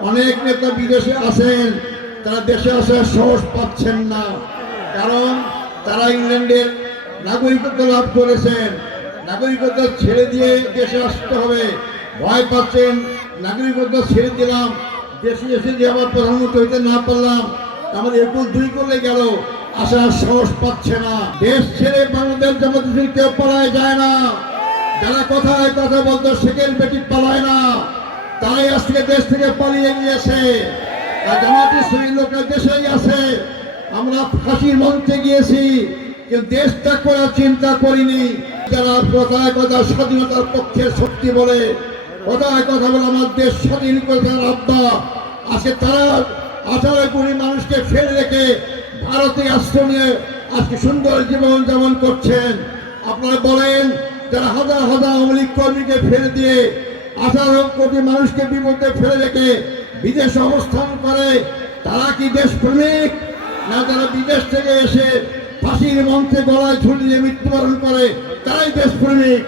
অনেক নেতা বিদেশে আছেন, তারা দেশে আসার সাহস পাচ্ছেন না। কারণ তারা ইংল্যান্ডের নাগরিকত্ব লাভ করেছেন। নাগরিকত্ব ছেড়ে দিয়ে দেশে আসতে হবে। ভয় পাচ্ছেন, নাগরিকত্ব ছেড়ে দিলাম, দেশে এসে যে আবার প্রধানমন্ত্রী হইতে না পারলাম, আমার একুশ দুই করলে গেল, আসার সাহস পাচ্ছে না। দেশ ছেড়ে বাংলাদেশ জামাত কেউ পালায় যায় না। যারা কথায় কথা বলতো শেখের বেটি পালায় না। তাই আজকে দেশ থেকে পালিয়ে গিয়েছে। জামাত ইসলামী লোকের দেশেই আছে। আমরা ফাঁসির মঞ্চে গিয়েছি, কিন্তু দেশ ত্যাগ করার চিন্তা করিনি। যারা কথায় কথা স্বাধীনতার পক্ষের শক্তি বলে, কথায় কথা বলে আমার দেশ স্বাধীন আমার আব্বা আজকে তারা আঠারো কোটি মানুষকে ফেলে রেখে ভারতে আশ্রমে আজকে সুন্দর জীবন যাপন করছেন। আপনারা বলেন, যারা হাজার হাজার লীগ কর্মীকে ফেলে দিয়ে আঠারো কোটি মানুষকে বিপদে ফেলে রেখে বিদেশে অবস্থান করে, তারা কি দেশ দেশপ্রেমিক? না তারা বিদেশ থেকে এসে ফাঁসির মঞ্চে গলায় ঝুলিয়ে মৃত্যুবরণ করে, তারাই দেশপ্রেমিক।